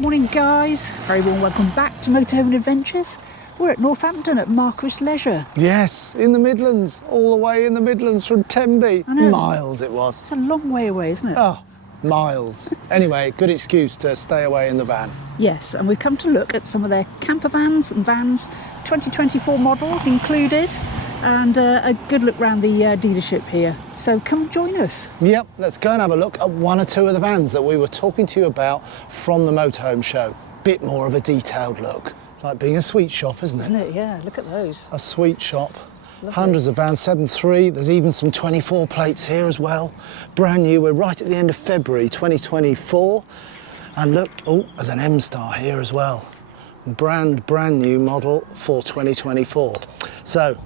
Morning guys, very warm welcome back to Motorhome Adventures. We're at Northampton at Marquis Leisure. Yes, in the Midlands, all the way in the Midlands from Tenby. I know. Miles it was. It's a long way away, isn't it? Oh, miles. Anyway, good excuse to stay away in the van. Yes, and we've come to look at some of their camper vans and vans, 2024 models included, and a good look around the dealership here. So come join us. Yep, let's go and have a look at one or two of the vans that we were talking to you about from the Motorhome Show. Bit more of a detailed look. It's like being a sweet shop, isn't it? Isn't it? Yeah, look at those. A sweet shop. Lovely. Hundreds of vans, 7.3. There's even some 24 plates here as well. Brand new. We're right at the end of February 2024. And look, oh, there's an M-Star here as well. Brand new model for 2024. So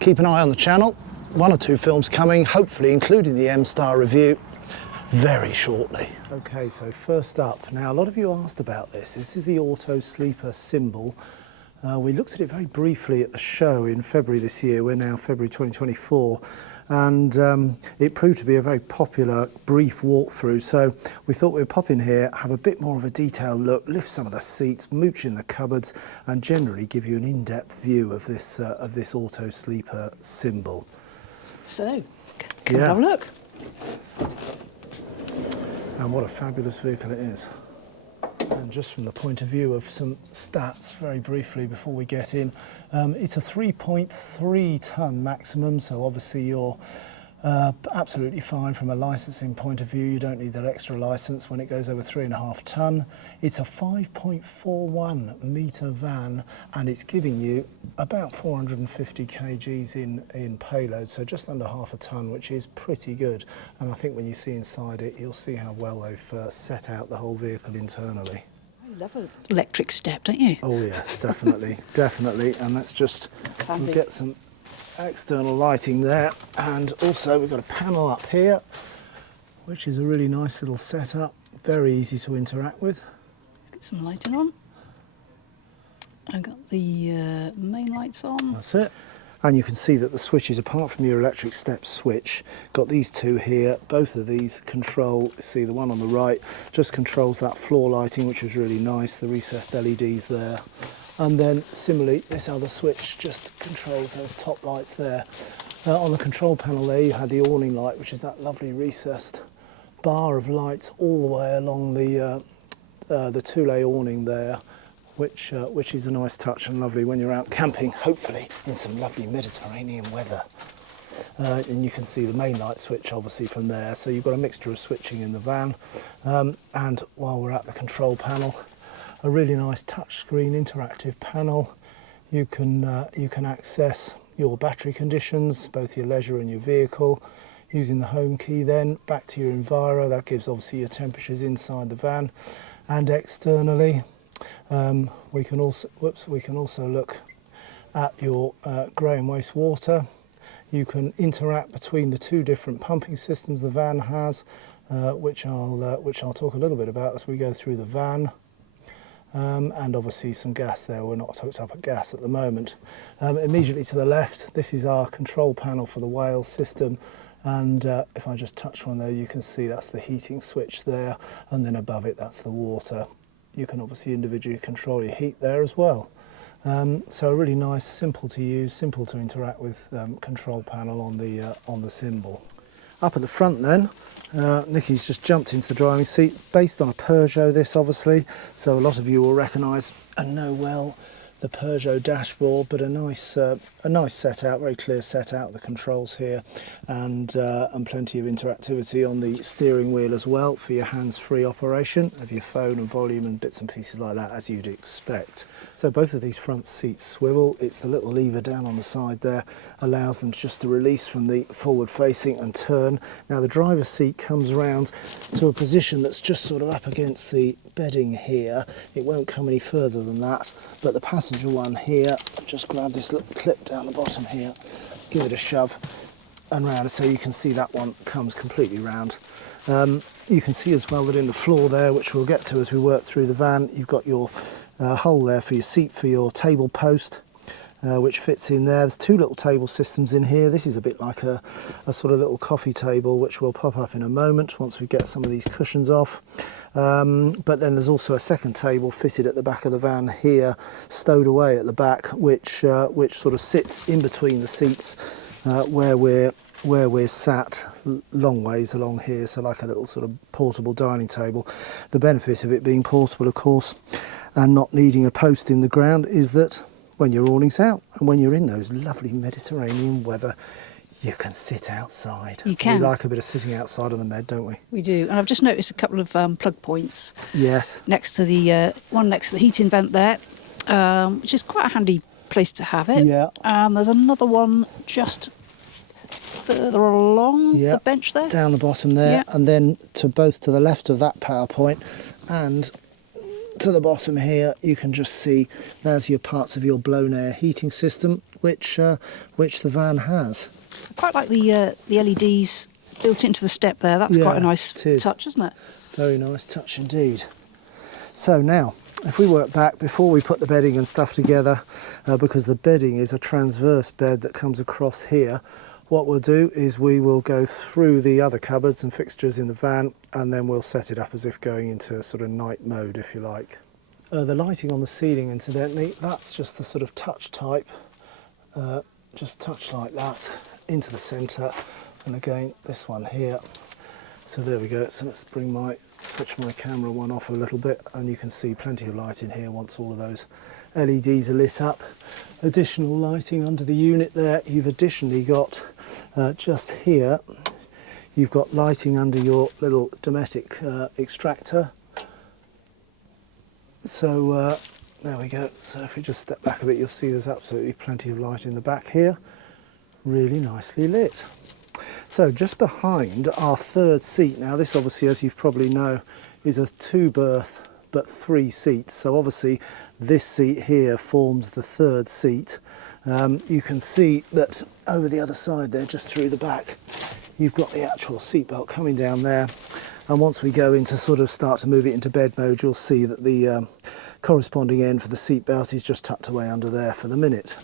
keep an eye on the channel. One or two films coming, hopefully including the M-Star review very shortly. Okay, so first up, now a lot of you asked about this. This is the auto sleeper symbol. We looked at it very briefly at the show in February this year. We're now February 2024, and it proved to be a very popular brief walkthrough. So we thought we'd pop in here, have a bit more of a detailed look, lift some of the seats, mooch in the cupboards, and generally give you an in-depth view of this auto sleeper symbol. So, come have a look. And what a fabulous vehicle it is. And just from the point of view of some stats, very briefly before we get in, it's a 3.3 tonne maximum, so obviously you're absolutely fine from a licensing point of view. You don't need that extra license when it goes over 3.5 tonne. It's a 5.41 metre van, and it's giving you about 450 kgs in payload, so just under half a tonne, which is pretty good. And I think when you see inside it, you'll see how well they've set out the whole vehicle internally. I love an electric step, don't you? Oh yes, definitely, definitely. And let's just get some external lighting there, and also we've got a panel up here, which is a really nice little setup, very easy to interact with. Let's get some lighting on. I've got the main lights on. That's it. And you can see that the switches, apart from your electric step switch, got these two here. Both of these control, see the one on the right just controls that floor lighting, which is really nice, the recessed LEDs there. And then similarly, this other switch just controls those top lights there. On the control panel there, you had the awning light, which is that lovely recessed bar of lights all the way along the two-lay awning there, which is a nice touch and lovely when you're out camping, hopefully in some lovely Mediterranean weather. And you can see the main light switch obviously from there. So you've got a mixture of switching in the van. And while we're at the control panel, a really nice touchscreen interactive panel. You can access your battery conditions, both your leisure and your vehicle, using the home key. Then back to your Enviro, that gives obviously your temperatures inside the van, and externally we can also look at your grey and waste water. You can interact between the two different pumping systems the van has, which I'll talk a little bit about as we go through the van. And obviously some gas there. We're not hooked up at gas at the moment. Immediately to the left, this is our control panel for the Wales system, and if I just touch one there, you can see that's the heating switch there, and then above it that's the water. You can obviously individually control your heat there as well. So a really nice, simple to use, simple to interact with control panel on the symbol. Up at the front then, Nikki's just jumped into the driving seat, based on a Peugeot this obviously, so a lot of you will recognise and know well the Peugeot dashboard, but a nice set out, very clear set out of the controls here, and plenty of interactivity on the steering wheel as well for your hands-free operation of your phone and volume and bits and pieces like that, as you'd expect. So both of these front seats swivel. It's the little lever down on the side there allows them just to release from the forward facing and turn. Now the driver's seat comes around to a position that's just sort of up against the bedding here. It won't come any further than that, but the passenger one here, just grab this little clip down the bottom here, give it a shove and round, so you can see that one comes completely round. You can see as well that in the floor there, which we'll get to as we work through the van, you've got your hole there for your seat for your table post. which fits in there. There's two little table systems in here. This is a bit like a sort of little coffee table, which will pop up in a moment once we get some of these cushions off. But then there's also a second table fitted at the back of the van here, stowed away at the back, which sort of sits in between the seats where we're sat, long ways along here, so like a little sort of portable dining table. The benefit of it being portable, of course, and not needing a post in the ground is that when your awning's out and when you're in those lovely Mediterranean weather, you can sit outside. You can. We like a bit of sitting outside on the Med, don't we? We do. And I've just noticed a couple of plug points. Yes. Next to the one next to the heating vent there, which is quite a handy place to have it. Yeah. And there's another one just further along the bench there. Down the bottom there, Yeah. and then to the left of that power point and to the bottom here, you can just see there's your parts of your blown air heating system, which the van has. I quite like the LEDs built into the step there. That's quite a nice touch, isn't it? Very nice touch indeed. So now, if we work back before we put the bedding and stuff together, because the bedding is a transverse bed that comes across here, what we'll do is we will go through the other cupboards and fixtures in the van, and then we'll set it up as if going into sort of night mode, if you like. The lighting on the ceiling, incidentally, that's just the sort of touch type, just touch like that into the centre, and again this one here. So there we go. So let's switch my camera one off a little bit, and you can see plenty of light in here once all of those LEDs are lit up. Additional lighting under the unit there. You've additionally got just here, you've got lighting under your little Dometic extractor. So there we go. So if we just step back a bit, you'll see there's absolutely plenty of light in the back here. Really nicely lit. So just behind our third seat, now this obviously, as you probably know, is a 2-berth but 3 seats. So obviously this seat here forms the third seat. You can see that over the other side there, just through the back, you've got the actual seat belt coming down there. And once we go into sort of start to move it into bed mode, you'll see that the corresponding end for the seat belt is just tucked away under there for the minute.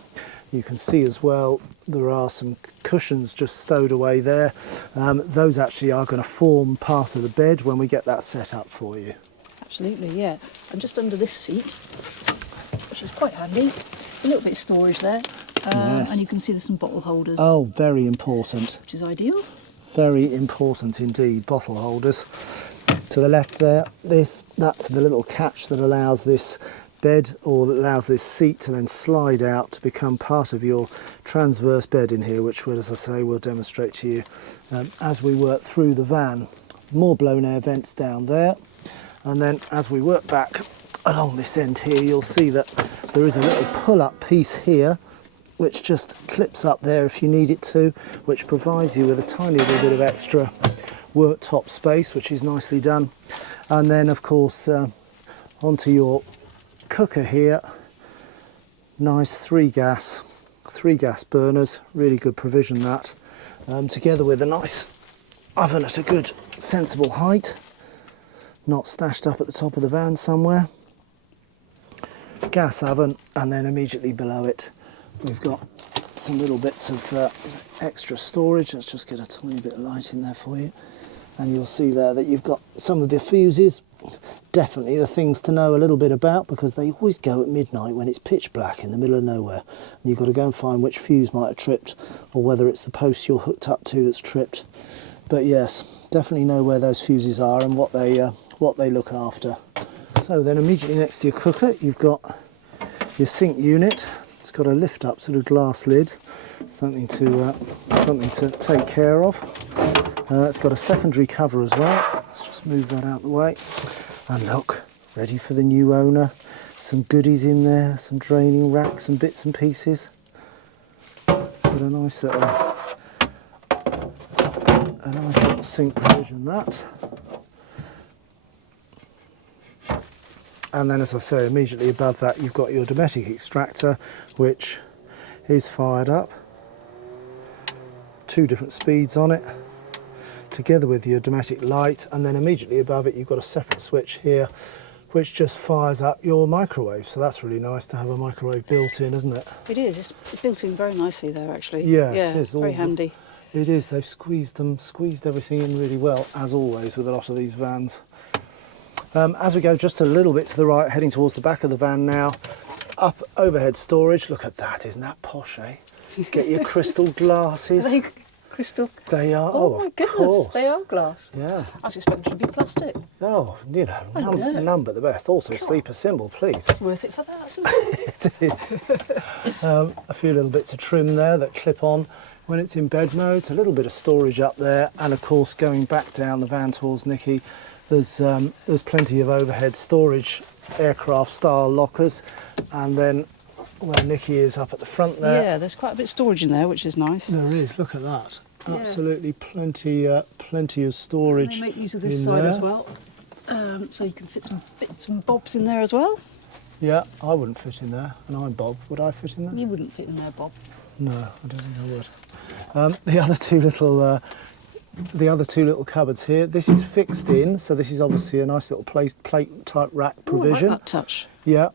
You can see as well there are some cushions just stowed away there. Those actually are going to form part of the bed when we get that set up for you. Absolutely, yeah. And just under this seat, which is quite handy, a little bit of storage there. Yes. And you can see there's some bottle holders. Oh, very important. Which is ideal. Very important indeed, bottle holders. To the left there, that's the little catch that allows this bed, or that allows this seat to then slide out to become part of your transverse bed in here, which, as I say, we'll demonstrate to you as we work through the van. More blown air vents down there, and then as we work back along this end here, you'll see that there is a little pull-up piece here which just clips up there if you need it to, which provides you with a tiny little bit of extra worktop space, which is nicely done. And then of course onto your cooker here, nice three gas burners, really good provision that, together with a nice oven at a good sensible height, not stashed up at the top of the van somewhere. Gas oven, and then immediately below it we've got some little bits of extra storage. Let's just get a tiny bit of light in there for you, and you'll see there that you've got some of the fuses. Definitely the things to know a little bit about, because they always go at midnight when it's pitch black in the middle of nowhere, and you've got to go and find which fuse might have tripped, or whether it's the post you're hooked up to that's tripped. But yes, definitely know where those fuses are and what they look after. So then immediately next to your cooker, you've got your sink unit. It's got a lift up sort of glass lid, something to take care of. It's got a secondary cover as well. Let's just move that out of the way. And look, ready for the new owner. Some goodies in there, some draining racks and bits and pieces. Got a nice little sink provision, that. And then, as I say, immediately above that you've got your Dometic extractor, which is fired up. 2 different speeds on it, together with your Dometic light, and then immediately above it you've got a separate switch here which just fires up your microwave. So that's really nice to have a microwave built in, isn't it? It is. It's built in very nicely there, actually. Yeah, it is. Very handy. It is. They've squeezed everything in really well, as always with a lot of these vans. As we go just a little bit to the right, heading towards the back of the van now, up overhead storage. Look at that. Isn't that posh, eh? Get your crystal glasses. Are they crystal? They are. Oh, my goodness. Course. They are glass. Yeah. I was expecting it to be plastic. Oh, you know, none but the best. Also, sleeper symbol, please. It's worth it for that, isn't it? It is. A few little bits of trim there that clip on when it's in bed mode. A little bit of storage up there, and of course, going back down the van towards Nikki, there's plenty of overhead storage, aircraft style lockers, and then where Nikki is up at the front there. Yeah, there's quite a bit of storage in there, which is nice. There is. Look at that. Yeah. Absolutely plenty of storage. And they make use of this in side there. as well, so you can fit some bits and bobs in there as well. Yeah, I wouldn't fit in there, and I'm Bob. Would I fit in there? You wouldn't fit in there, Bob. No, I don't think I would. The other two little cupboards here. This is fixed in, so this is obviously a nice little plate type rack provision. Ooh, I like that touch. Yeah,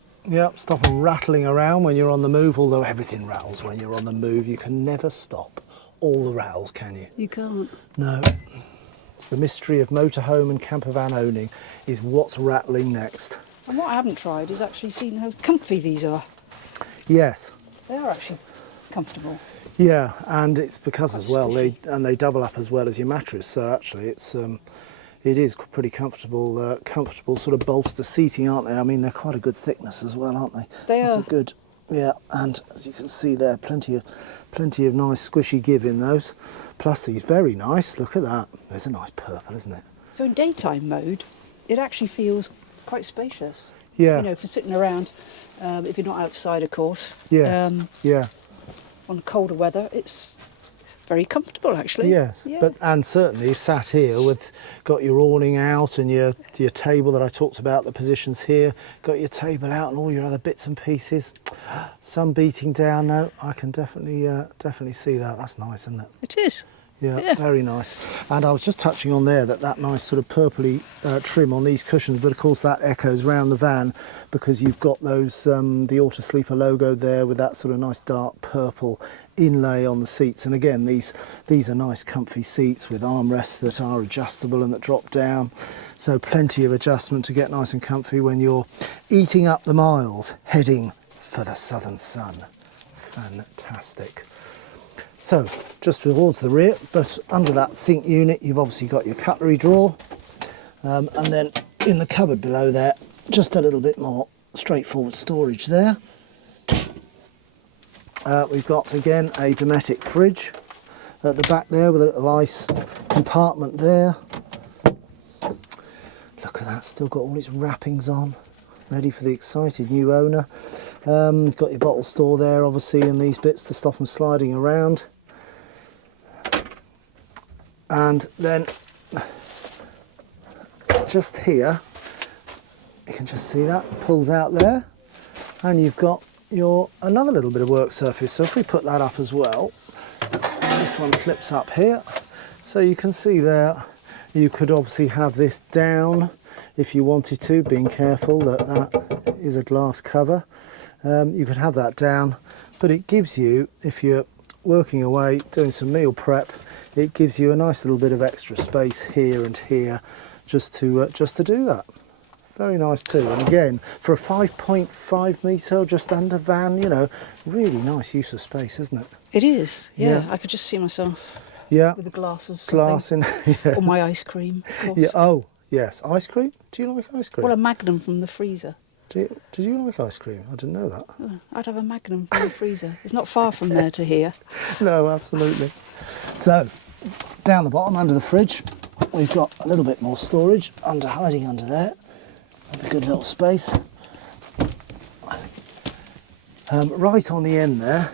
stop them rattling around when you're on the move. Although everything rattles when you're on the move, you can never stop all the rattles, can you? You can't. No. It's the mystery of motorhome and campervan owning, is what's rattling next. And what I haven't tried is actually seeing how comfy these are. Yes. They are actually comfortable. Yeah, and it's because as well Squishy. they double up as well as your mattress. So actually, it is pretty comfortable. Comfortable sort of bolster seating, aren't they? I mean, they're quite a good thickness as well, aren't they? They That's are. a good. Yeah, and as you can see there, plenty of nice squishy give in those. Plus these very nice. Look at that. There's a nice purple, isn't it? So in daytime mode, it actually feels quite spacious. Yeah. You know, for sitting around, if you're not outside, of course. Yes. Yeah. On colder weather, it's very comfortable, actually. Yes, Yeah. and certainly sat here with got your awning out and your table that I talked about, the positions here, got your table out and all your other bits and pieces. Sun beating down. No, I can definitely see that. That's nice, isn't it? It is. Yeah, Yeah. very nice. And I was just touching on there that nice sort of purpley trim on these cushions, but of course that echoes round the van because you've got those the Auto Sleeper logo there with that sort of nice dark purple inlay on the seats. And again, these are nice comfy seats with armrests that are adjustable and that drop down. So plenty of adjustment to get nice and comfy when you're eating up the miles, heading for the southern sun. Fantastic. So, just towards the rear, but under that sink unit, you've obviously got your cutlery drawer. And then in the cupboard below there, just a little bit more straightforward storage there. We've got, again, a Dometic fridge at the back there with a little ice compartment there. Look at that, still got all its wrappings on, ready for the excited new owner. Got your bottle store there, obviously, and these bits to stop them sliding around. And then just here, you can just see that pulls out there, and you've got your another little bit of work surface. So if we put that up as well, this one clips up here, so you can see there. You could obviously have this down if you wanted to, being careful that that is a glass cover. You could have that down, but it gives you, if you're working away doing some meal prep, it gives you a nice little bit of extra space here and here just to do that. Very nice too. And again, for a 5.5 metre, just under van, you know, really nice use of space, isn't it? It is, yeah. Yeah. I could just see myself Yeah. with a glass of something. Glass in. Yeah. Or my ice cream, of course. Yeah. Oh, yes. Ice cream? Do you like ice cream? Well, a Magnum from the freezer. Did you like ice cream? I didn't know that. I'd have a Magnum from the freezer. It's not far from there to here. No, absolutely. So, down the bottom under the fridge, we've got a little bit more storage hiding under there. A good little space. Right on the end there,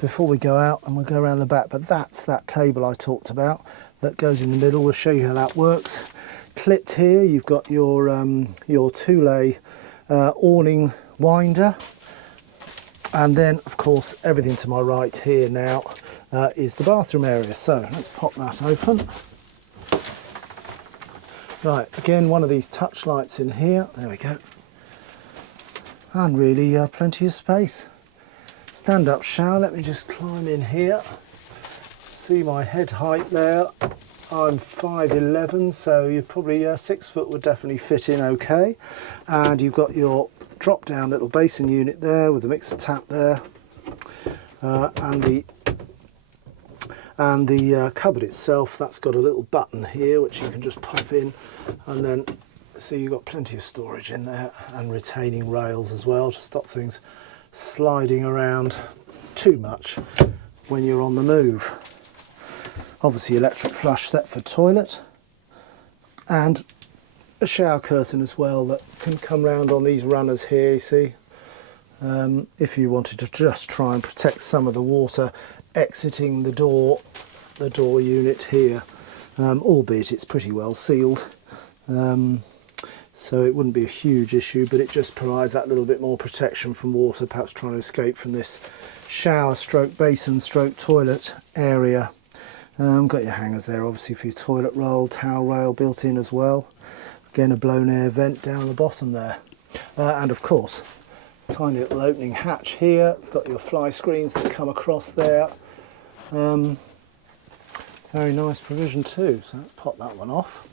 before we go out, and we'll go around the back, but that's that table I talked about that goes in the middle. We'll show you how that works. Clipped here, you've got your two-lay awning winder, and then of course everything to my right here now is the bathroom area. So let's pop that open. Right, again, one of these touch lights in here. There we go. And really plenty of space. Stand up shower. Let me just climb in here. See my head height there. I'm 5'11", so you're probably 6 foot would definitely fit in okay. And you've got your drop down little basin unit there with the mixer tap there. And the cupboard itself, that's got a little button here which you can just pop in, and then see you've got plenty of storage in there, and retaining rails as well to stop things sliding around too much when you're on the move. Obviously electric flush set for toilet, and a shower curtain as well that can come round on these runners here, you see, if you wanted to just try and protect some of the water exiting the door unit here, albeit it's pretty well sealed, so it wouldn't be a huge issue, but it just provides that little bit more protection from water perhaps trying to escape from this shower stroke basin stroke toilet area. Got your hangers there obviously for your toilet roll, towel rail built in as well. Again, a blown air vent down the bottom there, and of course tiny little opening hatch here. Got your fly screens that come across there. Very nice provision too, so let's pop that one off.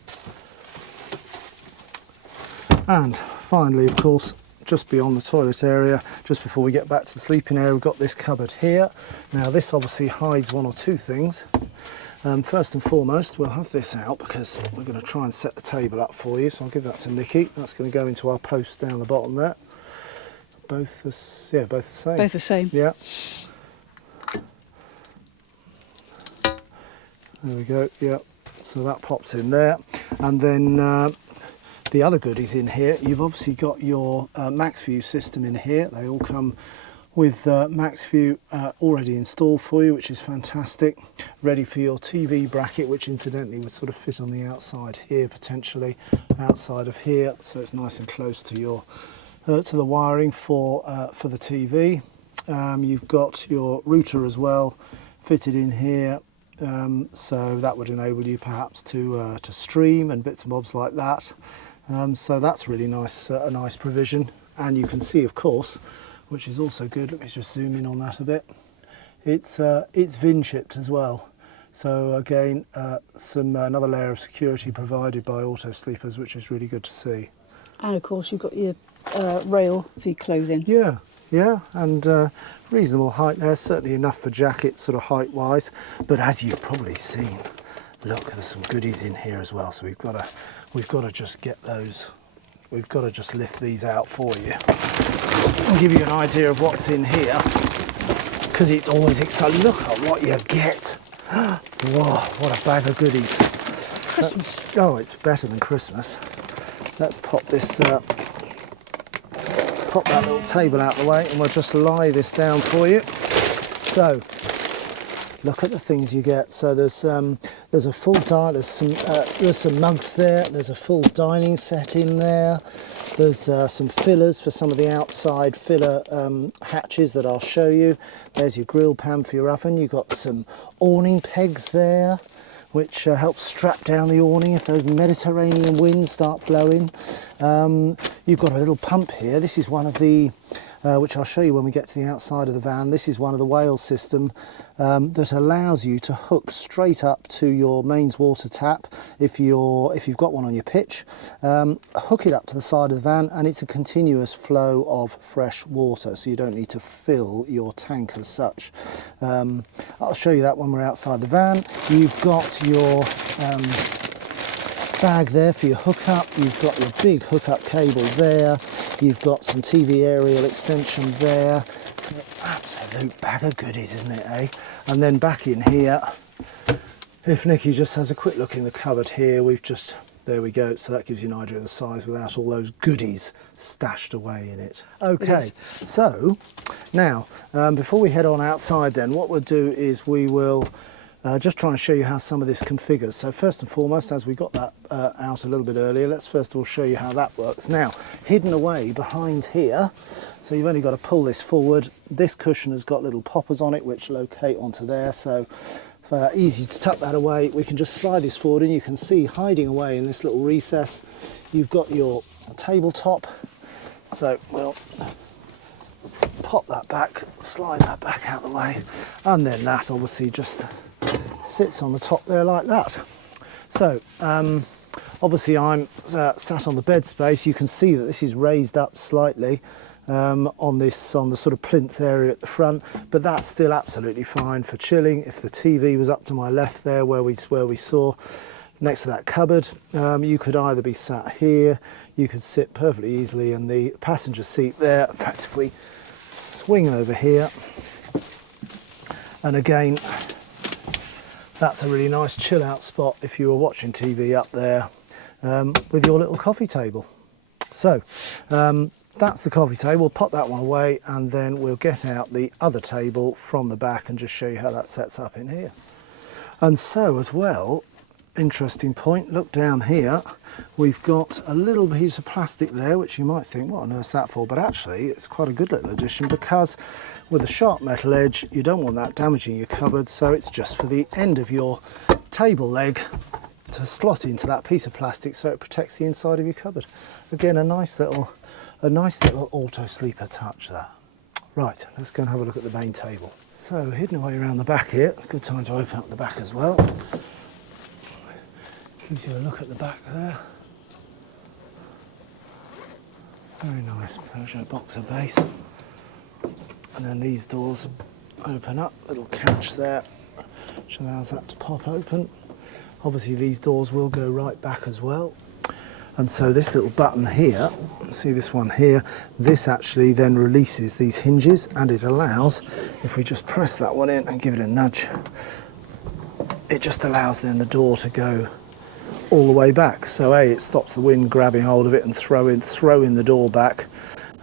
And finally, of course, just beyond the toilet area, just before we get back to the sleeping area, we've got this cupboard here. Now this obviously hides one or two things. First and foremost, we'll have this out because we're going to try and set the table up for you, so I'll give that to Nikki. That's going to go into our post down the bottom there. Both the same. Both the same. Yeah. There we go. Yeah. So that pops in there, and then the other goodies in here. You've obviously got your MaxView system in here. They all come with MaxView already installed for you, which is fantastic. Ready for your TV bracket, which incidentally would sort of fit on the outside here, potentially outside of here, so it's nice and close to your to the wiring for the TV. You've got your router as well fitted in here, so that would enable you perhaps to stream and bits and bobs like that. So that's really nice, a nice provision. And you can see, of course, which is also good. Let me just zoom in on that a bit. It's VIN chipped as well. So again, another layer of security provided by Auto Sleepers, which is really good to see. And of course, you've got your rail for your clothing. Yeah, yeah, and reasonable height there. Certainly enough for jackets, sort of height-wise. But as you've probably seen, look, there's some goodies in here as well. So we've got to just get those. We've got to just lift these out for you and give you an idea of what's in here, because it's always exciting. Look at what you get. Whoa, what a bag of goodies. Christmas. Oh, it's better than Christmas. Let's pop this, pop that little table out of the way, and we'll just lie this down for you. So, look at the things you get. So there's a full there's some mugs there. There's a full dining set in there. There's some fillers for some of the outside filler hatches that I'll show you. There's your grill pan for your oven. You've got some awning pegs there, which helps strap down the awning if those Mediterranean winds start blowing. You've got a little pump here. This is one of the which I'll show you when we get to the outside of the van. This is one of the whale system that allows you to hook straight up to your mains water tap if you've got one on your pitch. Hook it up to the side of the van, and it's a continuous flow of fresh water, so you don't need to fill your tank as such. I'll show you that when we're outside the van. You've got your bag there for your hookup. You've got your big hookup cable there. You've got some TV aerial extension there. So absolute bag of goodies, isn't it, eh? And then back in here, if Nikki just has a quick look in the cupboard here, there we go. So that gives you an idea of the size without all those goodies stashed away in it. Okay, so now before we head on outside then, what we'll do is we will just try and show you how some of this configures. So first and foremost, as we got that out a little bit earlier, let's first of all show you how that works. Now, hidden away behind here, so you've only got to pull this forward. This cushion has got little poppers on it which locate onto there, so easy to tuck that away. We can just slide this forward, and you can see hiding away in this little recess, you've got your tabletop. So we'll pop that back, slide that back out of the way, and then that obviously just sits on the top there like that. So obviously I'm sat on the bed space. You can see that this is raised up slightly on the sort of plinth area at the front, but that's still absolutely fine for chilling. If the TV was up to my left there where we saw next to that cupboard, you could either be sat here, you could sit perfectly easily in the passenger seat there. In fact, if we swing over here, and again, that's a really nice chill out spot if you were watching TV up there with your little coffee table. So that's the coffee table. Pop that one away, and then we'll get out the other table from the back and just show you how that sets up in here. And so as well, interesting point, look down here, we've got a little piece of plastic there which you might think, what on earth's that for? But actually it's quite a good little addition, because with a sharp metal edge you don't want that damaging your cupboard, so it's just for the end of your table leg to slot into that piece of plastic so it protects the inside of your cupboard. Again, a nice little auto sleeper touch there. Right, let's go and have a look at the main table. So hidden away around the back here, it's a good time to open up the back as well. Gives you a look at the back there. Very nice Peugeot boxer base. And then these doors open up, little catch there, which allows that to pop open. Obviously these doors will go right back as well. And so this little button here, see this one here, this actually then releases these hinges, and it allows, if we just press that one in and give it a nudge, it just allows then the door to go all the way back. So A, it stops the wind grabbing hold of it and throwing the door back,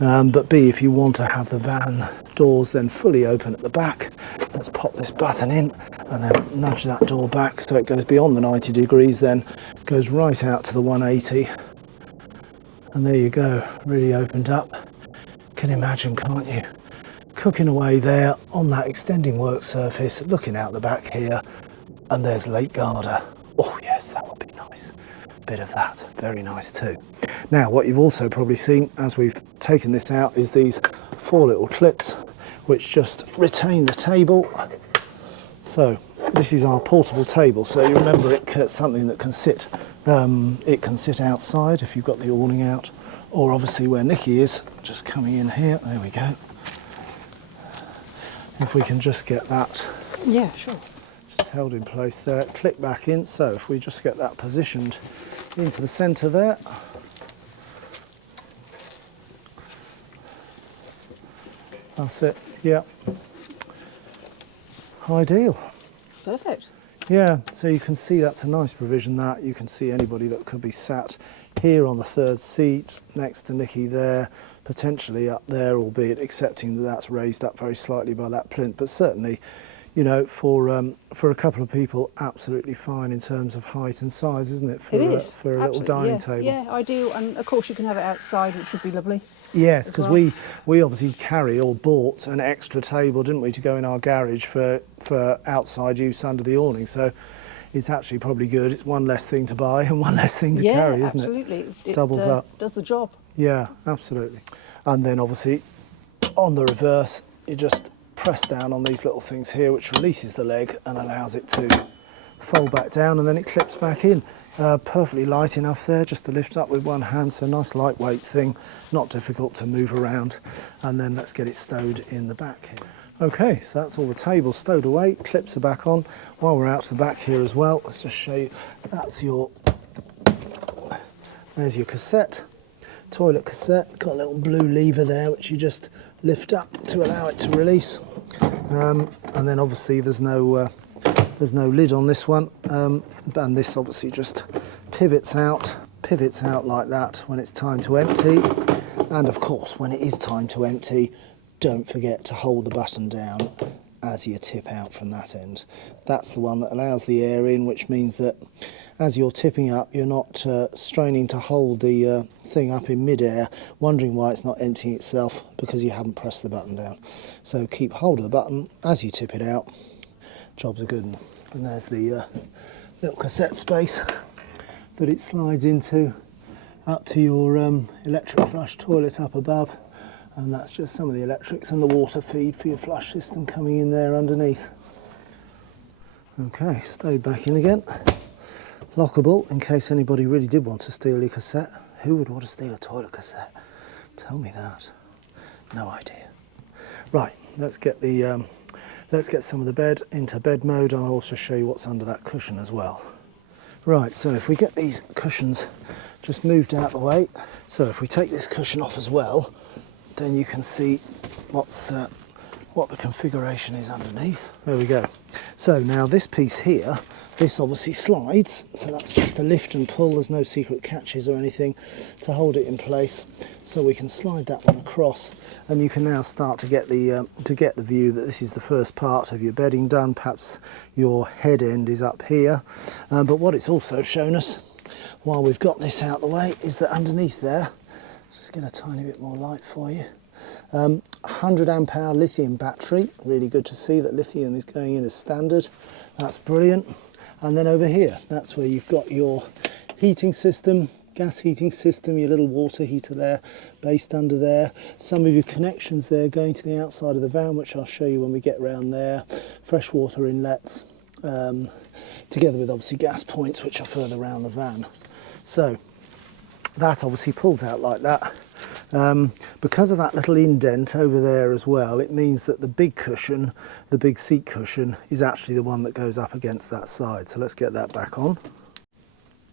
but B, if you want to have the van doors then fully open at the back, let's pop this button in and then nudge that door back so it goes beyond the 90 degrees, then goes right out to the 180, and there you go, really opened up. Can imagine, can't you, cooking away there on that extending work surface, looking out the back here, and there's Lake Garda. Oh yes, that would be nice. Bit of that, very nice too. Now, what you've also probably seen as we've taken this out is these 4 little clips which just retain the table. So this is our portable table. So you remember, it's something that can sit. It can sit outside if you've got the awning out, or obviously where Nikki is, just coming in here. There we go. If we can just get that. Yeah, sure. Held in place there, click back in. So if we just get that positioned into the centre there, that's it. Yeah, ideal. Perfect. Yeah, so you can see that's a nice provision. That you can see anybody that could be sat here on the third seat next to Nikki there, potentially up there, albeit accepting that that's raised up very slightly by that plinth, but certainly, you know, for a couple of people, absolutely fine in terms of height and size, isn't it? It is. For a little dining table. Yeah, ideal. And of course you can have it outside, which would be lovely. Yes, because well. we obviously carry or bought an extra table, didn't we, to go in our garage for outside use under the awning. So it's actually probably good. It's one less thing to buy and one less thing to carry, isn't absolutely. it? Doubles up. Does the job. Yeah, absolutely. And then obviously on the reverse, you just press down on these little things here, which releases the leg and allows it to fold back down, and then it clips back in. Perfectly light enough there just to lift up with one hand, so nice lightweight thing, not difficult to move around. And then let's get it stowed in the back here. Okay, so that's all the table stowed away, clips are back on. While we're out to the back here as well, let's just show you, there's your cassette, toilet cassette, got a little blue lever there which you just lift up to allow it to release. And then obviously there's no lid on this one, and this obviously just pivots out like that when it's time to empty. And of course, when it is time to empty, don't forget to hold the button down as you tip out from that end. That's the one that allows the air in, which means that as you're tipping up, you're not straining to hold the thing up in mid-air, wondering why it's not emptying itself, because you haven't pressed the button down. So keep hold of the button as you tip it out. Job's a good one. And there's the little cassette space that it slides into, up to your electric flush toilet up above, and that's just some of the electrics and the water feed for your flush system coming in there underneath. Okay, stowed back in again. Lockable in case anybody really did want to steal your cassette. Who would want to steal a toilet cassette? Tell me that. No idea. Right, let's get some of the bed into bed mode, and I'll also show you what's under that cushion as well. Right, so if we get these cushions just moved out the way, so if we take this cushion off as well, then you can see what the configuration is underneath. There we go. So now this piece here, this obviously slides, so that's just a lift and pull. There's no secret catches or anything to hold it in place, so we can slide that one across, and you can now start to get the view that this is the first part of your bedding done. Perhaps your head end is up here, but what it's also shown us while we've got this out the way is that underneath there, let's just get a tiny bit more light for you. 100 amp hour lithium battery, really good to see that lithium is going in as standard. That's brilliant. And then over here, that's where you've got your heating system, gas heating system, your little water heater there, based under there. Some of your connections there going to the outside of the van, which I'll show you when we get round there. Freshwater inlets, together with obviously gas points, which are further around the van. So that obviously pulls out like that. Because of that little indent over there as well, it means that the big cushion, the big seat cushion, is actually the one that goes up against that side. So let's get that back on.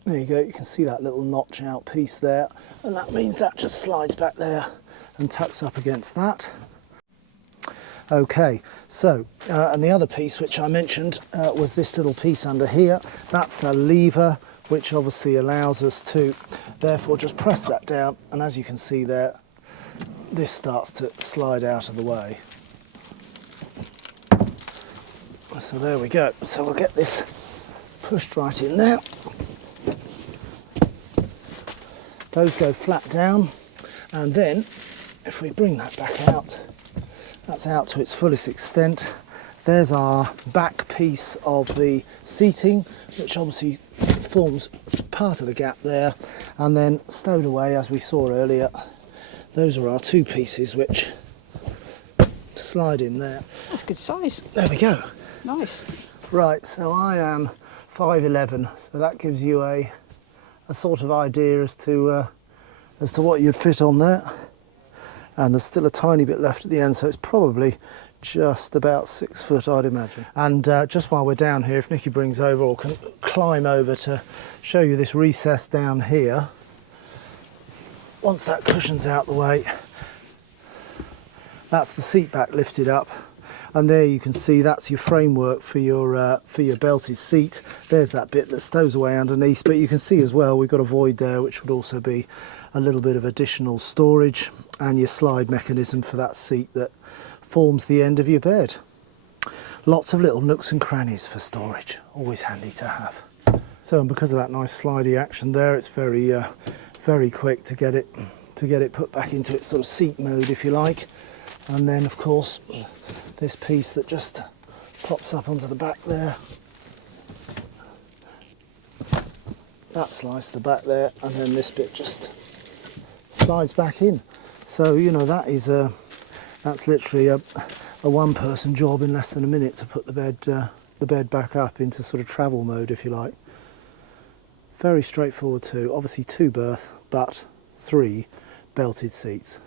There you go, you can see that little notch out piece there, and that means that just slides back there and tucks up against that. Okay, so and the other piece which I mentioned was this little piece under here. That's the lever, which obviously allows us to therefore just press that down, and as you can see there, this starts to slide out of the way. So there we go. So we'll get this pushed right in there. Those go flat down, and then if we bring that back out, that's out to its fullest extent. There's our back piece of the seating, which obviously forms part of the gap there, and then stowed away as we saw earlier. Those are our two pieces which slide in there. That's good size. There we go. Nice. Right, so I am 5'11", so that gives you a sort of idea as to what you'd fit on there. And there's still a tiny bit left at the end, so it's probably just about 6 foot, I'd imagine. And just while we're down here, if Nikki brings over or can climb over to show you this recess down here, once that cushion's out the way, that's the seat back lifted up, and there you can see that's your framework for your belted seat. There's that bit that stows away underneath, but you can see as well we've got a void there, which would also be a little bit of additional storage, and your slide mechanism for that seat that forms the end of your bed. Lots of little nooks and crannies for storage, always handy to have. So, and because of that nice slidey action there, it's very quick to get it put back into its sort of seat mode, if you like. And then of course this piece that just pops up onto the back there, that slides the back there, and then this bit just slides back in. So you know that's literally a one-person job in less than a minute to put the bed back up into sort of travel mode, if you like. Very straightforward too. Obviously 2 berth, but 3 belted seats.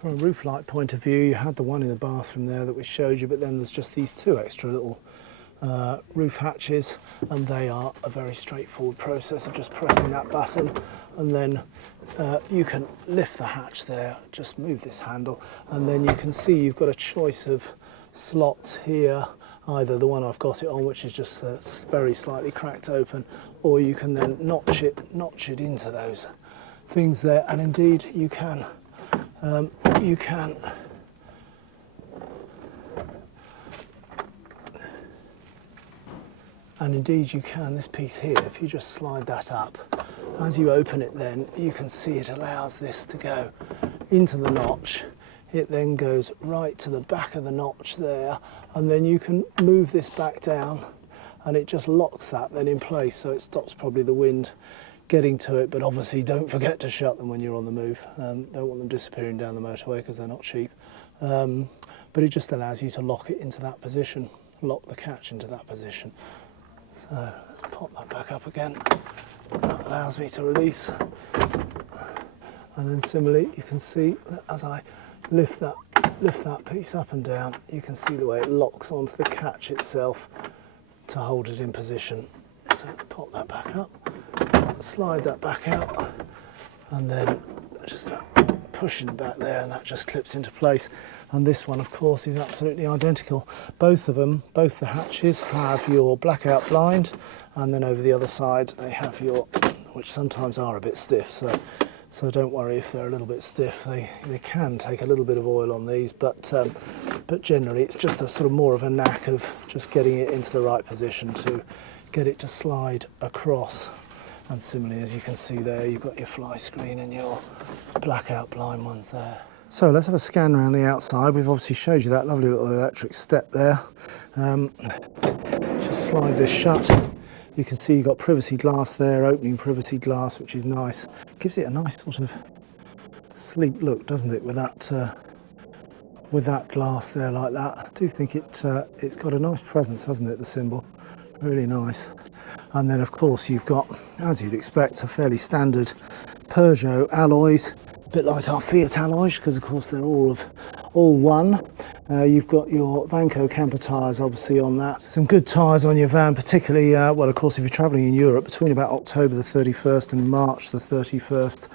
From a roof light point of view, you had the one in the bathroom there that we showed you, but then there's just these 2 extra little roof hatches, and they are a very straightforward process of just pressing that button, and then you can lift the hatch there, just move this handle, and then you can see you've got a choice of slots here, either the one I've got it on, which is just very slightly cracked open, or you can then notch it into those things there, and indeed you can this piece here, if you just slide that up, as you open it, then you can see it allows this to go into the notch. It then goes right to the back of the notch there, and then you can move this back down, and it just locks that then in place, so it stops probably the wind getting to it. But obviously don't forget to shut them when you're on the move. Don't want them disappearing down the motorway because they're not cheap. But it just allows you to lock it into that position, lock the catch into that position. So pop that back up again. That allows me to release. And then similarly, you can see that as I lift that piece up and down, you can see the way it locks onto the catch itself to hold it in position. So pop that back up, slide that back out, and then just pushing back there, and that just clips into place. And this one, of course, is absolutely identical. Both of them, both the hatches have your blackout blind, and then over the other side they have your, which sometimes are a bit stiff, so don't worry if they're a little bit stiff. They can take a little bit of oil on these, but generally it's just a sort of more of a knack of just getting it into the right position to get it to slide across. And similarly, as you can see there, you've got your fly screen and your blackout blind ones there. So let's have a scan around the outside. We've obviously showed you that lovely little electric step there. Just slide this shut. You can see you've got privacy glass there, opening privacy glass, which is nice. Gives it a nice sort of sleek look, doesn't it, with that glass there like that. I do think it's got a nice presence, hasn't it, the symbol? Really nice. And then of course you've got, as you'd expect, a fairly standard Peugeot alloys, a bit like our Fiat alloys, because of course they're all one. You've got your Vanco camper tyres obviously on that. Some good tyres on your van, particularly, well, of course, if you're travelling in Europe between about October the 31st and March the 31st,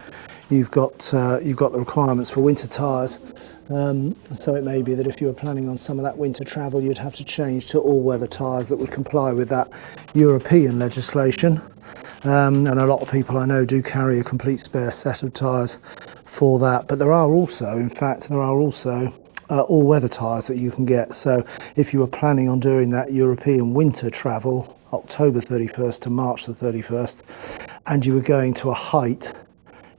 you've got the requirements for winter tyres. So it may be that if you were planning on some of that winter travel, you'd have to change to all-weather tyres that would comply with that European legislation. And a lot of people I know do carry a complete spare set of tyres for that. But there are also, in fact, all-weather tyres that you can get. So if you were planning on doing that European winter travel, October 31st to March the 31st, and you were going to a height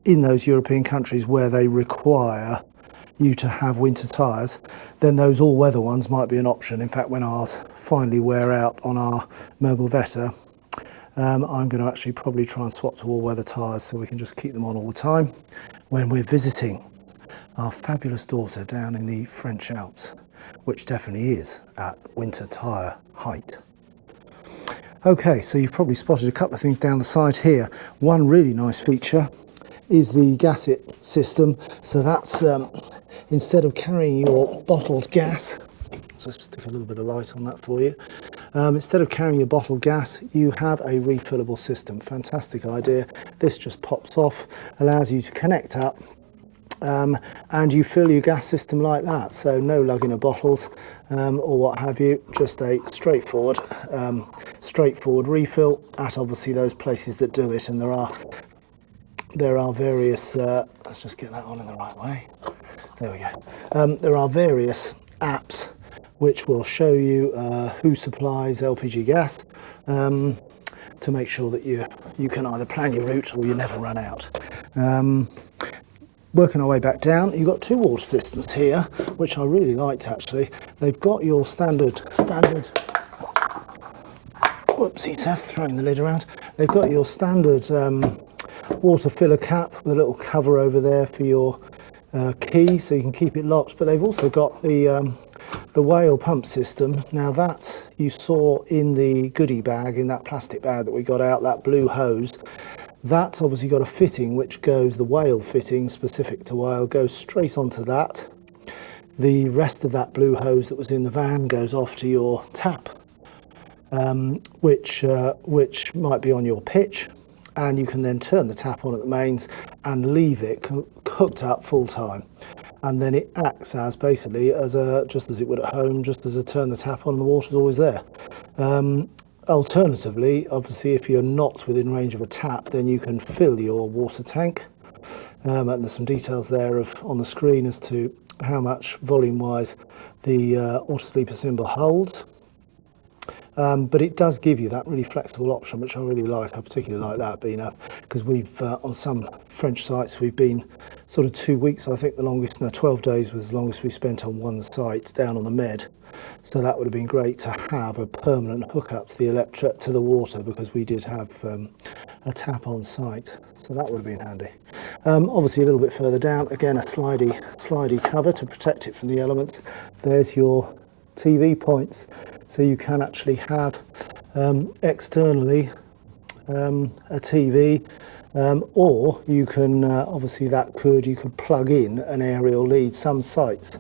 in those European countries where they require you to have winter tyres, then those all-weather ones might be an option. In fact, when ours finally wear out on our Mobile Vetta, I'm going to actually probably try and swap to all-weather tyres so we can just keep them on all the time when we're visiting our fabulous daughter down in the French Alps, which definitely is at winter tyre height. Okay, so you've probably spotted a couple of things down the side here. One really nice feature is the gasset system. So that's instead of carrying your bottled gas, so let's stick a little bit of light on that for you. Instead of carrying your bottled gas, you have a refillable system. Fantastic idea. This just pops off, allows you to connect up, and you fill your gas system like that. So no lugging of bottles or what have you, just a straightforward refill at obviously those places that do it. And there are various, let's just get that on in the right way. There we go. There are various apps which will show you who supplies LPG gas to make sure that you can either plan your route or you never run out. Working our way back down, you've got two water systems here, which I really liked actually. They've got your standard, whoops, he says, throwing the lid around. They've got your standard water filler cap with a little cover over there for your key so you can keep it locked, but they've also got the whale pump system. Now that you saw in the goodie bag, in that plastic bag that we got out, that blue hose, that's obviously got a fitting which goes, the whale fitting specific to whale, goes straight onto that. The rest of that blue hose that was in the van goes off to your tap, which might be on your pitch, and you can then turn the tap on at the mains and leave it hooked up full time. And then it acts as basically just as it would at home, just as a turn the tap on, the water's always there. Alternatively, obviously, if you're not within range of a tap, then you can fill your water tank. And there's some details there on the screen as to how much volume-wise the auto sleeper symbol holds. But it does give you that really flexible option, which I really like. I particularly like that being up, because we've on some French sites we've been sort of 2 weeks. I think the longest, no, 12 days was the longest we spent on one site down on the Med. So that would have been great to have a permanent hookup to the electric to the water, because we did have a tap on site. So that would have been handy. Obviously a little bit further down, again a slidey cover to protect it from the elements. There's your TV points, so you can actually have externally a TV, or you can obviously you could plug in an aerial lead. Some sites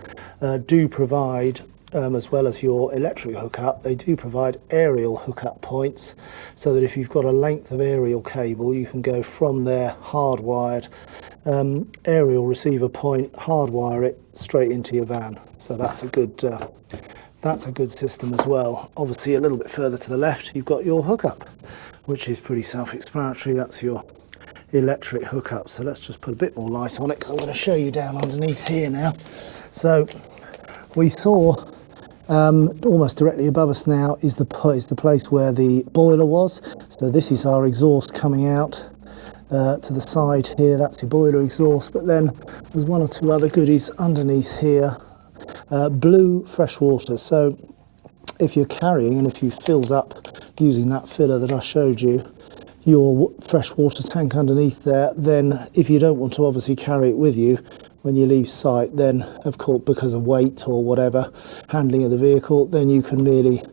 do provide, as well as your electric hookup, they do provide aerial hookup points, so that if you've got a length of aerial cable, you can go from their hardwired aerial receiver point, hardwire it straight into your van. So that's a good system as well. Obviously a little bit further to the left you've got your hookup, which is pretty self-explanatory. That's your electric hookup. So let's just put a bit more light on it, because I'm going to show you down underneath here now. So we saw almost directly above us now is the place where the boiler was. So this is our exhaust coming out to the side here. That's your boiler exhaust. But then there's one or two other goodies underneath here. Blue fresh water. So if you're carrying, and if you filled up using that filler that I showed you, your freshwater tank underneath there, then if you don't want to obviously carry it with you when you leave site, then of course, because of weight or whatever, handling of the vehicle, then you can really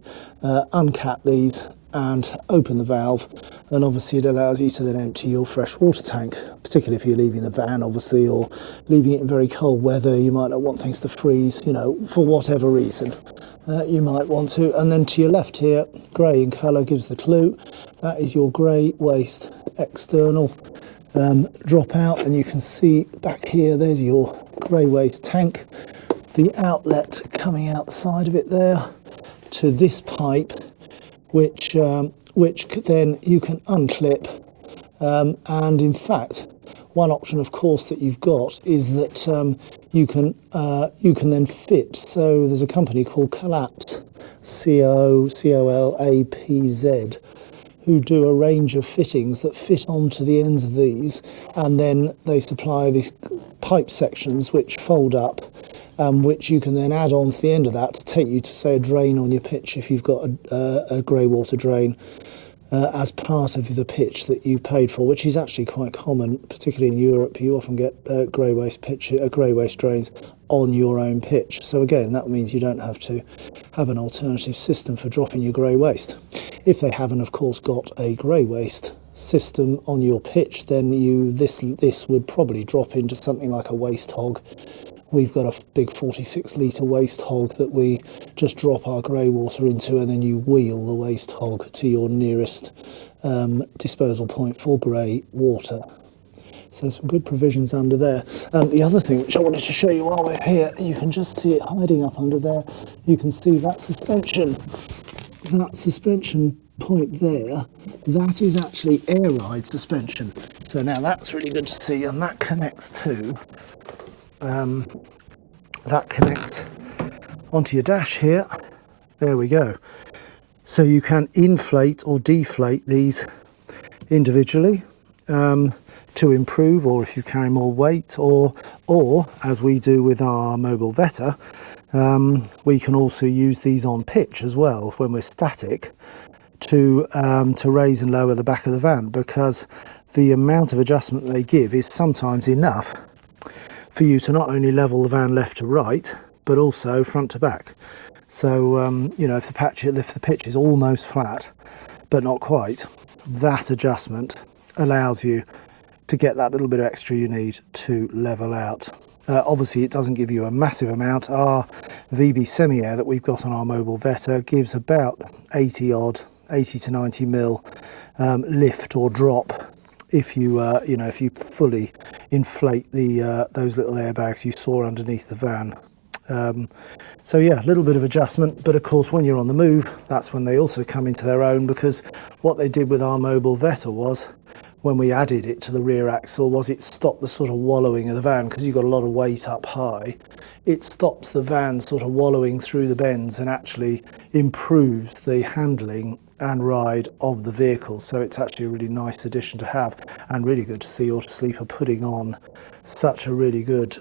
uncap these and open the valve, and obviously it allows you to then empty your fresh water tank, particularly if you're leaving the van obviously, or leaving it in very cold weather. You might not want things to freeze, you know, for whatever reason. You might want to. And then to your left here, grey in colour gives the clue. That is your grey waste external drop out, and you can see back here, there's your grey waste tank, the outlet coming out the side of it there to this pipe, which then you can unclip, and in fact one option of course that you've got is that you can then fit. So there's a company called Collapse, COLAPZ, who do a range of fittings that fit onto the ends of these, and then they supply these pipe sections which fold up, which you can then add on to the end of that to take you to, say, a drain on your pitch if you've got a grey water drain as part of the pitch that you've paid for, which is actually quite common, particularly in Europe. You often get grey waste drains on your own pitch. So again, that means you don't have to have an alternative system for dropping your grey waste. If they haven't, of course, got a grey waste system on your pitch, then this would probably drop into something like a waste hog. We've got a big 46 litre waste hog that we just drop our grey water into, and then you wheel the waste hog to your nearest disposal point for grey water. So some good provisions under there. The other thing which I wanted to show you while we're here, you can just see it hiding up under there. You can see that suspension point there, that is actually air ride suspension. So now that's really good to see, and that connects to onto your dash here. There we go. So you can inflate or deflate these individually to improve, or if you carry more weight, or as we do with our mobile Vetta, we can also use these on pitch as well when we're static to raise and lower the back of the van, because the amount of adjustment they give is sometimes enough for you to not only level the van left to right, but also front to back. So you know, if the pitch is almost flat but not quite, that adjustment allows you to get that little bit of extra you need to level out. Obviously it doesn't give you a massive amount. Our VB semi-air that we've got on our mobile Vetta gives about 80 to 90 mil lift or drop if you if you fully inflate those little airbags you saw underneath the van. So yeah, a little bit of adjustment, but of course when you're on the move, that's when they also come into their own, because what they did with our mobile Vetta was, when we added it to the rear axle, was it stopped the sort of wallowing of the van, because you've got a lot of weight up high. it stops the van sort of wallowing through the bends and actually improves the handling and ride of the vehicle. So it's actually a really nice addition to have, and really good to see Autosleeper putting on such a really good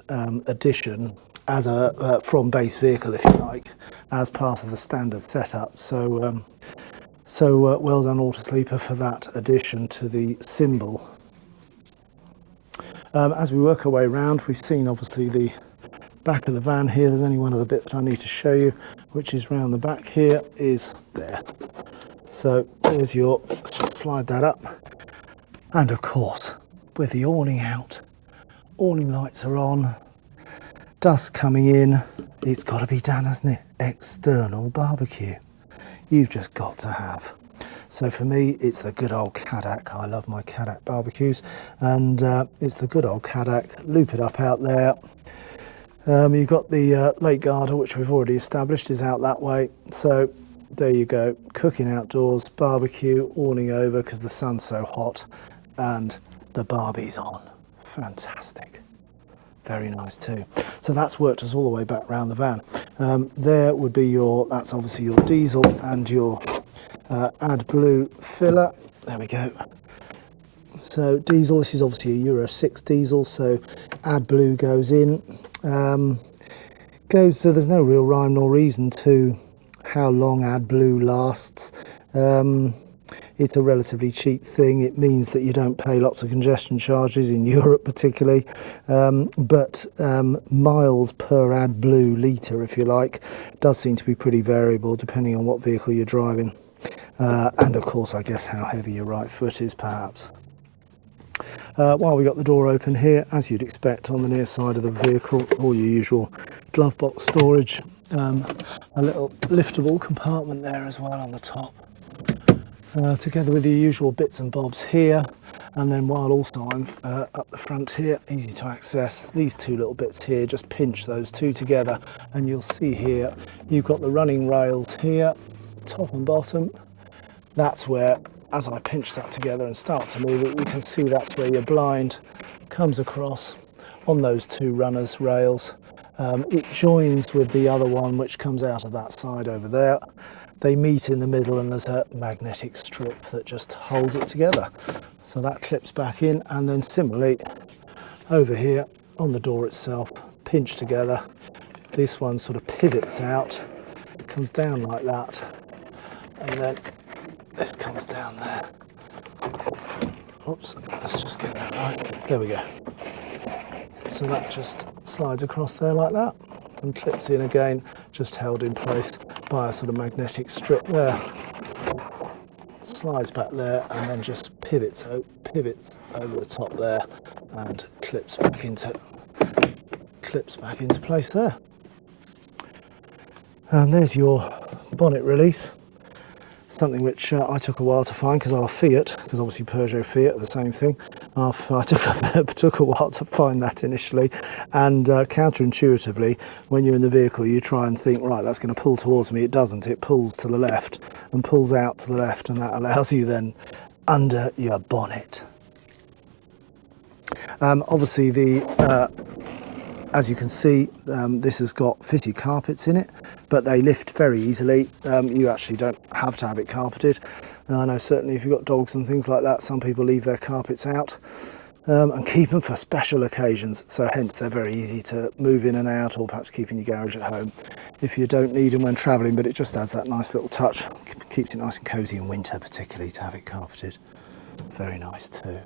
addition as a from base vehicle, if you like, as part of the standard setup. So well done Autosleeper for that addition to the symbol. As we work our way around, we've seen obviously the back of the van here. There's only one other bit that I need to show you, which is round the back here, is there. So there's your, let's just slide that up. And of course, with the awning out, awning lights are on, dust coming in, it's got to be done, hasn't it? External barbecue. You've just got to have. So for me, it's the good old Caddock. I love my Caddock barbecues, and it's the good old Caddock. Loop it up out there. You've got the lake garden, which we've already established is out that way. So there you go, cooking outdoors, barbecue, awning over because the sun's so hot, and the Barbie's on. Fantastic. Very nice too. So that's worked us all the way back round the van. There would be your, that's obviously your diesel and your AdBlue filler. There we go. So diesel, this is obviously a Euro 6 diesel, so AdBlue goes in. So there's no real rhyme nor reason to how long AdBlue lasts. It's a relatively cheap thing. It means that you don't pay lots of congestion charges in Europe particularly, but miles per AdBlue litre, if you like, does seem to be pretty variable depending on what vehicle you're driving. And of course, I guess how heavy your right foot is perhaps. While we got the door open here, as you'd expect on the near side of the vehicle, all your usual glove box storage, a little liftable compartment there as well on the top, together with the usual bits and bobs here. And then while also I'm up the front here, easy to access, these two little bits here, just pinch those two together and you'll see here you've got the running rails here, top and bottom. That's where, as I pinch that together and start to move it, you can see that's where your blind comes across on those two runners rails. It joins with the other one which comes out of that side over there. They meet in the middle and there's a magnetic strip that just holds it together. So that clips back in, and then similarly over here on the door itself, pinch together. This one sort of pivots out, comes down like that, and then this comes down there. Oops, let's just get that right. There we go. So that just slides across there like that and clips in again, just held in place by a sort of magnetic strip there. Slides back there and then just pivots over the top there and clips back into place there. And there's your bonnet release. Something which I took a while to find because our Fiat, because obviously Peugeot Fiat are the same thing. I took a while to find that initially, and counterintuitively, when you're in the vehicle, you try and think, right, that's going to pull towards me. It doesn't. It pulls to the left and pulls out to the left, and that allows you then under your bonnet. Obviously, as you can see, this has got fitted carpets in it, but they lift very easily. You actually don't have to have it carpeted. I know certainly if you've got dogs and things like that, some people leave their carpets out and keep them for special occasions. So hence they're very easy to move in and out, or perhaps keep in your garage at home if you don't need them when travelling, but it just adds that nice little touch. Keeps it nice and cosy in winter particularly to have it carpeted. Very nice too.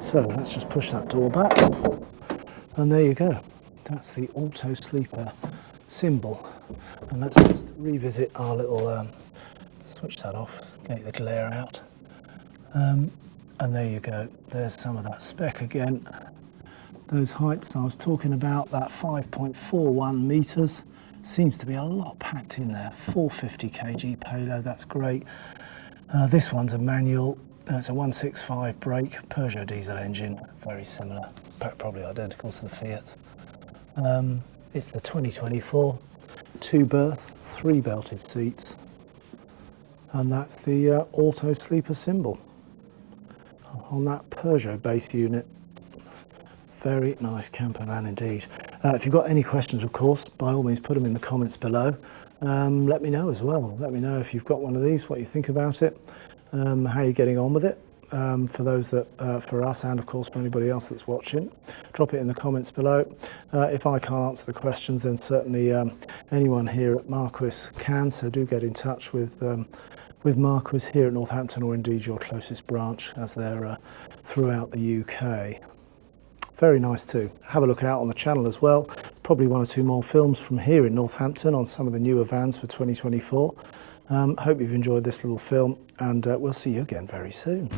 So let's just push that door back. And there you go, that's the Autosleeper symbol. And let's just revisit our little, switch that off, get the glare out. And there you go, there's some of that spec again. Those heights I was talking about, that 5.41 metres, seems to be a lot packed in there. 450 kg payload, that's great. This one's a manual, it's a 165 brake, Peugeot diesel engine, very similar. Probably identical to the Fiat. It's the 2024 2-berth, 3 belted seats, and that's the Autosleeper symbol on that Peugeot base unit. Very nice camper van indeed. If you've got any questions, of course, by all means put them in the comments below. Let me know as well. Let me know if you've got one of these, what you think about it, how you're getting on with it. For those that, for us, and of course for anybody else that's watching, drop it in the comments below. If I can't answer the questions, then certainly anyone here at Marquis can. So do get in touch with Marquis here at Northampton, or indeed your closest branch, as they're throughout the UK. Very nice too. Have a look out on the channel as well. Probably one or two more films from here in Northampton on some of the newer vans for 2024. Hope you've enjoyed this little film, and we'll see you again very soon.